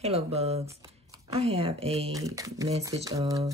Hey, love bugs. I have a message of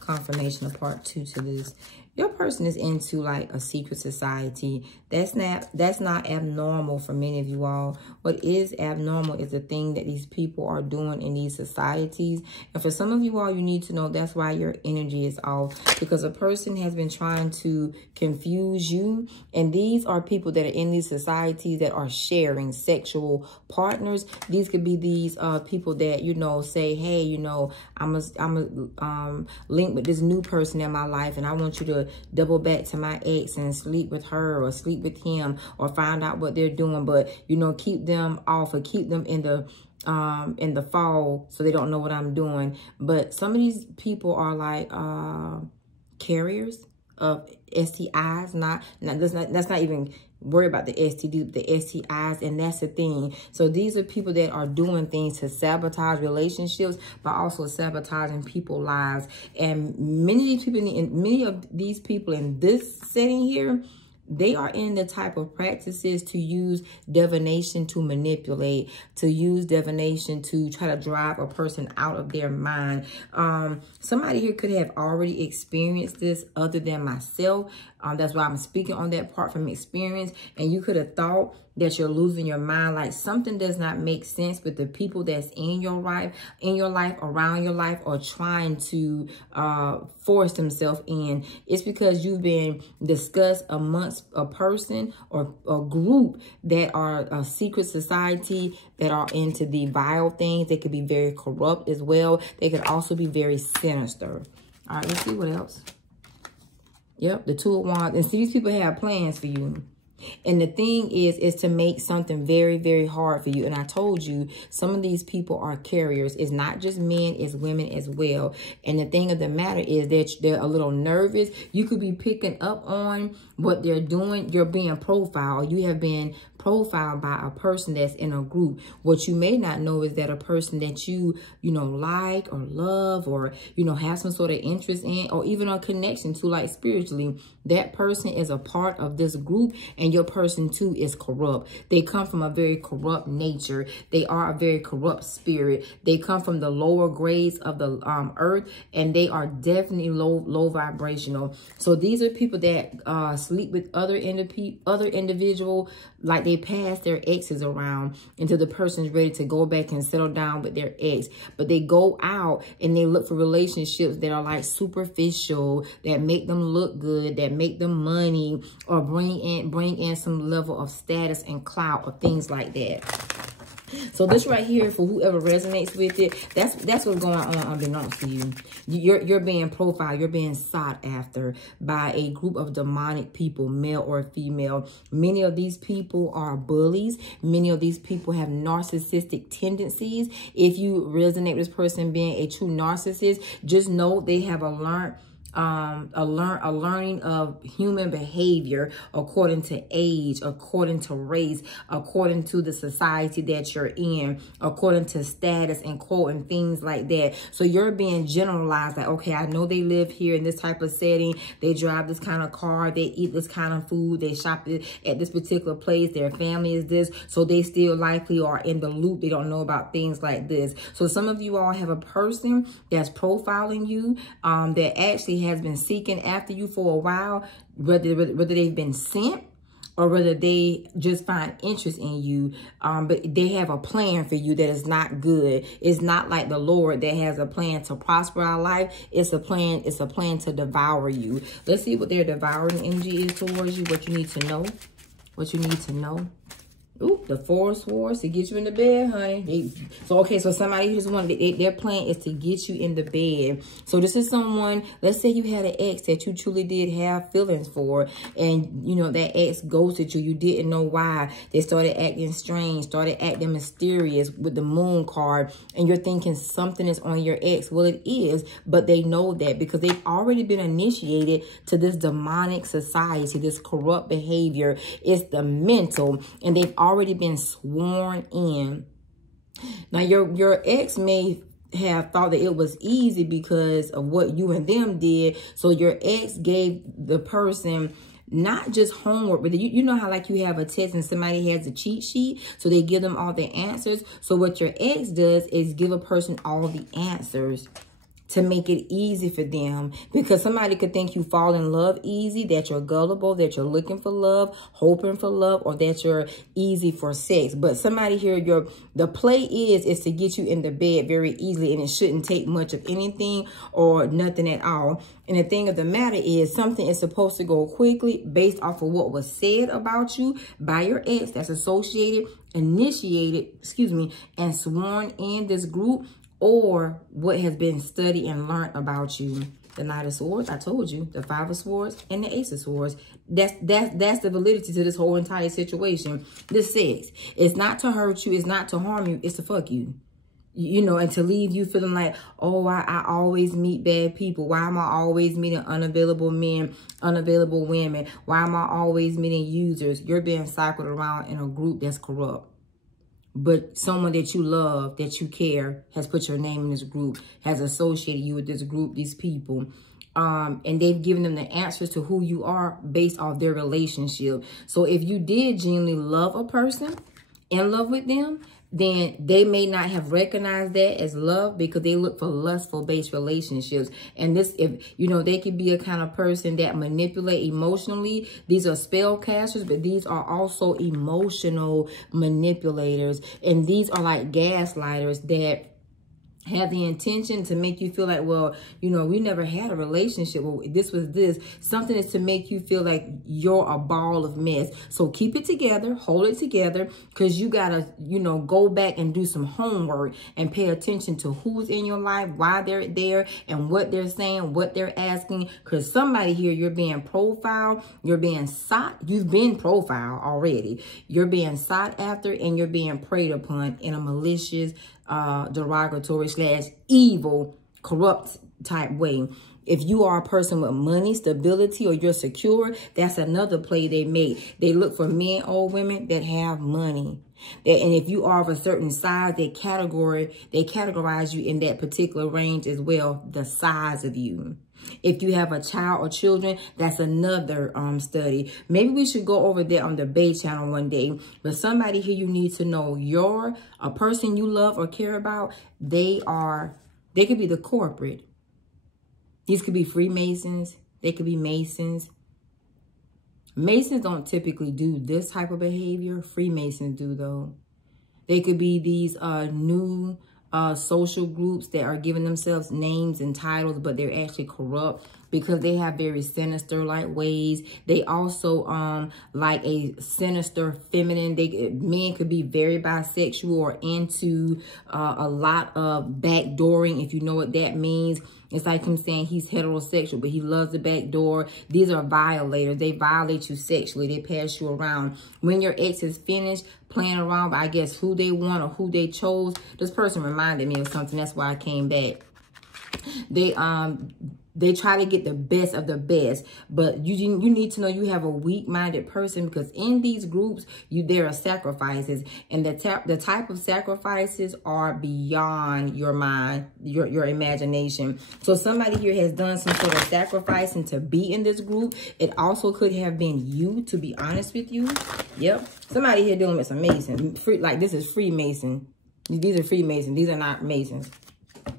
confirmation of part 2 to this. Your person is into like a secret society. That's not abnormal for many of you all. What is abnormal is the thing that these people are doing in these societies. And for some of you all, you need to know that's why your energy is off. Because a person has been trying to confuse you. And these are people that are in these societies that are sharing sexual partners. These could be these people that, you know, say, hey, you know, I'm a link with this new person in my life, and I want you to double back to my ex and sleep with her or sleep with him or find out what they're doing, but, you know, keep them off or keep them in the fall so they don't know what I'm doing. But some of these people are like carriers of STIs. Let's not even worry about the STDs, the STIs, and that's the thing. So these are people that are doing things to sabotage relationships, but also sabotaging people's lives. And many of these people in this setting here, they are in the type of practices to use divination to manipulate, to use divination to try to drive a person out of their mind. Somebody here could have already experienced this other than myself. That's why I'm speaking on that part from experience. And you could have thought that you're losing your mind, like something does not make sense with the people that's in your life, around your life, or trying to force themselves in. It's because you've been discussed amongst a person or a group that are a secret society that are into the vile things. They could be very corrupt as well. They could also be very sinister. All right, let's see what else. Yep, the Two of Wands. And see, these people have plans for you. And the thing is to make something very, very hard for you. And I told you, some of these people are carriers. It's not just men, it's women as well. And the thing of the matter is that they're a little nervous. You could be picking up on what they're doing. You're being profiled. You have been profiled by a person that's in a group. What you may not know is that a person that you know, like or love or, you know, have some sort of interest in or even a connection to, like spiritually, that person is a part of this group, and your person too is corrupt. They come from a very corrupt nature. They are a very corrupt spirit. They come from the lower grades of the earth, and they are definitely low vibrational. So these are people that sleep with other individual, like they pass their exes around until the person's ready to go back and settle down with their ex. But they go out and they look for relationships that are like superficial, that make them look good, that make them money, or bring in some level of status and clout or things like that. So this right here, for whoever resonates with it, that's what's going on unbeknownst to you. You're being profiled. You're being sought after by a group of demonic people, male or female. Many of these people are bullies. Many of these people have narcissistic tendencies. If you resonate with this person being a true narcissist, just know they have a learning of human behavior according to age, according to race, according to the society that you're in, according to status and quote and things like that. So you're being generalized, like, okay, I know they live here in this type of setting. They drive this kind of car. They eat this kind of food. They shop at this particular place. Their family is this. So they still likely are in the loop. They don't know about things like this. So some of you all have a person that's profiling you that actually has been seeking after you for a while, whether they've been sent or whether they just find interest in you, but they have a plan for you that is not good. It's not like the Lord that has a plan to prosper our life. It's a plan to devour you. Let's see what their devouring energy is towards you, what you need to know. What you need to know. Ooh, the Four of Swords to get you in the bed, honey. So somebody who's their plan is to get you in the bed. So this is someone, let's say you had an ex that you truly did have feelings for, and you know that ex ghosted you. You didn't know why. They started acting strange, started acting mysterious with the Moon card, and you're thinking something is on your ex. Well, it is, but they know that because they've already been initiated to this demonic society, this corrupt behavior. It's the mental, and they've already been sworn in. Now, your ex may have thought that it was easy because of what you and them did. So your ex gave the person not just homework, but you know how like you have a test and somebody has a cheat sheet, so they give them all the answers. So what your ex does is give a person all the answers to make it easy for them, because somebody could think you fall in love easy, that you're gullible, that you're looking for love, hoping for love, or that you're easy for sex. But somebody here, the play is to get you in the bed very easily, and it shouldn't take much of anything or nothing at all. And the thing of the matter is, something is supposed to go quickly based off of what was said about you by your ex that's associated, initiated, and sworn in this group, or what has been studied and learned about you. The Knight of Swords, I told you, the Five of Swords and the Ace of Swords. That's the validity to this whole entire situation. This sex, it's not to hurt you, it's not to harm you, it's to fuck you. You know, and to leave you feeling like, oh, I always meet bad people. Why am I always meeting unavailable men, unavailable women? Why am I always meeting users? You're being cycled around in a group that's corrupt. But someone that you love, that you care, has put your name in this group, has associated you with this group, these people. And they've given them the answers to who you are based off their relationship. So if you did genuinely love a person, in love with them, then they may not have recognized that as love, because they look for lustful based relationships. And this, if you know, they could be a kind of person that manipulate emotionally. These are spell casters, but these are also emotional manipulators. And these are like gaslighters that have the intention to make you feel like, well, you know, we never had a relationship. Well, this was this. Something is to make you feel like you're a ball of mess. So keep it together, hold it together, because you got to, you know, go back and do some homework and pay attention to who's in your life, why they're there, and what they're saying, what they're asking. Because somebody here, you're being profiled, you're being sought, you've been profiled already. You're being sought after, and you're being preyed upon in a malicious, derogatory / evil, corrupt type way. If you are a person with money, stability, or you're secure, that's another play they make. They look for men or women that have money. And if you are of a certain size, they categorize you in that particular range as well, the size of you. If you have a child or children, that's another study. Maybe we should go over there on the Bay channel one day. But somebody here you need to know, a person you love or care about, they could be the corporate. These could be Freemasons. They could be Masons. Masons don't typically do this type of behavior. Freemasons do, though. They could be these new social groups that are giving themselves names and titles, but they're actually corrupt because they have very sinister-like ways. They also like a sinister feminine. Men could be very bisexual or into a lot of backdooring, if you know what that means. It's like him saying he's heterosexual, but he loves the back door. These are violators. They violate you sexually. They pass you around. When your ex is finished playing around, I guess who they want or who they chose. This person reminded me of something. That's why I came back. They try to get the best of the best, but you need to know you have a weak-minded person, because in these groups, there are sacrifices, and the type of sacrifices are beyond your mind, your imagination. So somebody here has done some sort of sacrificing to be in this group. It also could have been you, to be honest with you. Yep, somebody here dealing with some Masons. Like this is Freemason. These are Freemasons. These are not Masons.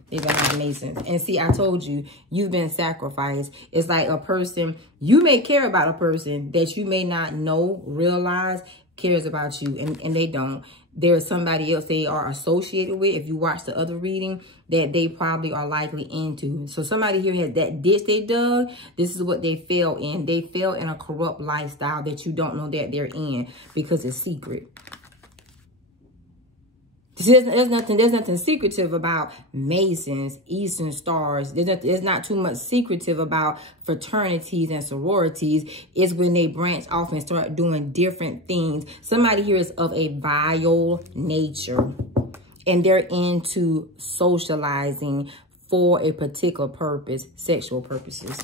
These are not Masons. And see, I told you, you've been sacrificed. It's like a person, you may care about a person that you may not know, realize, cares about you, and they don't. There's somebody else they are associated with, if you watch the other reading, that they probably are likely into. So somebody here has that ditch they dug. This is what they fell in. They fell in a corrupt lifestyle that you don't know that they're in, because it's secret. There's nothing secretive about Masons, Eastern Stars. There's not too much secretive about fraternities and sororities. It's when they branch off and start doing different things. Somebody here is of a vile nature, and they're into socializing for a particular purpose, sexual purposes.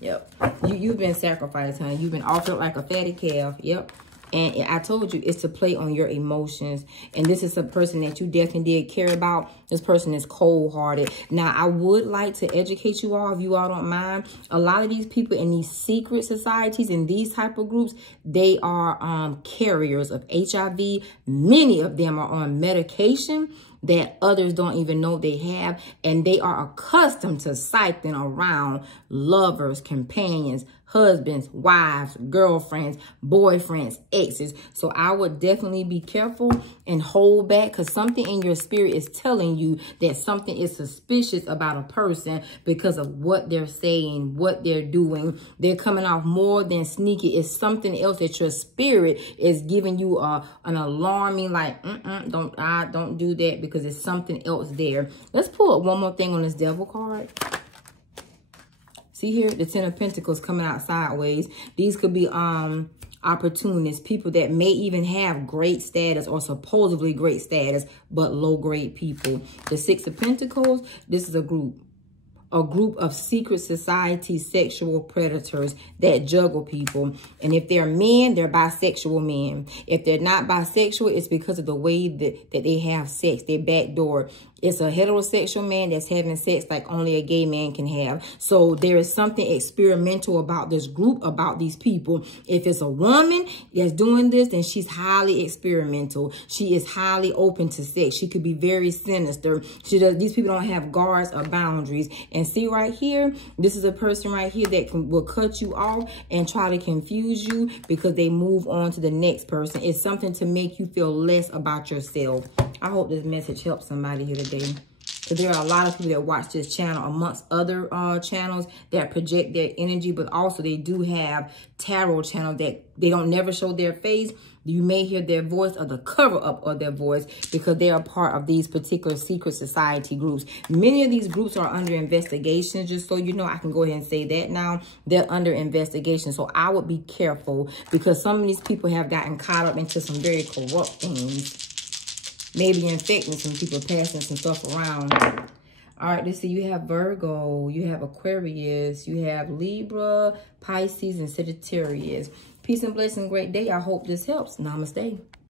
Yep. You've been sacrificed, honey. You've been offered like a fatty calf. Yep. And I told you, it's to play on your emotions. And this is a person that you definitely did care about. This person is cold-hearted. Now, I would like to educate you all, if you all don't mind. A lot of these people in these secret societies, in these type of groups, they are carriers of HIV. Many of them are on medication that others don't even know they have. And they are accustomed to cycling around lovers, companions, husbands, wives, girlfriends, boyfriends, exes. So I would definitely be careful and hold back, because something in your spirit is telling you that something is suspicious about a person because of what they're saying, what they're doing. They're coming off more than sneaky. It's something else that your spirit is giving you an alarming, like, don't do that, because it's something else there. Let's pull up one more thing on this Devil card. See here, the Ten of Pentacles coming out sideways. These could be opportunists, people that may even have great status or supposedly great status, but low-grade people. The Six of Pentacles, this is a group of secret society sexual predators that juggle people. And if they're men, they're bisexual men. If they're not bisexual, it's because of the way that they have sex. They backdoor. It's a heterosexual man that's having sex like only a gay man can have. So there is something experimental about this group, about these people. If it's a woman that's doing this, then she's highly experimental. She is highly open to sex. She could be very sinister. These people don't have guards or boundaries. And see right here, this is a person right here that will cut you off and try to confuse you because they move on to the next person. It's something to make you feel less about yourself. I hope this message helps somebody here today. Because there are a lot of people that watch this channel amongst other channels that project their energy. But also they do have tarot channels that they don't never show their face. You may hear their voice or the cover up of their voice because they are part of these particular secret society groups. Many of these groups are under investigation. Just so you know, I can go ahead and say that now. They're under investigation. So I would be careful because some of these people have gotten caught up into some very corrupt things. Maybe infecting some people, passing some stuff around. All right, let's see. You have Virgo, you have Aquarius, you have Libra, Pisces, and Sagittarius. Peace and blessing, great day. I hope this helps. Namaste.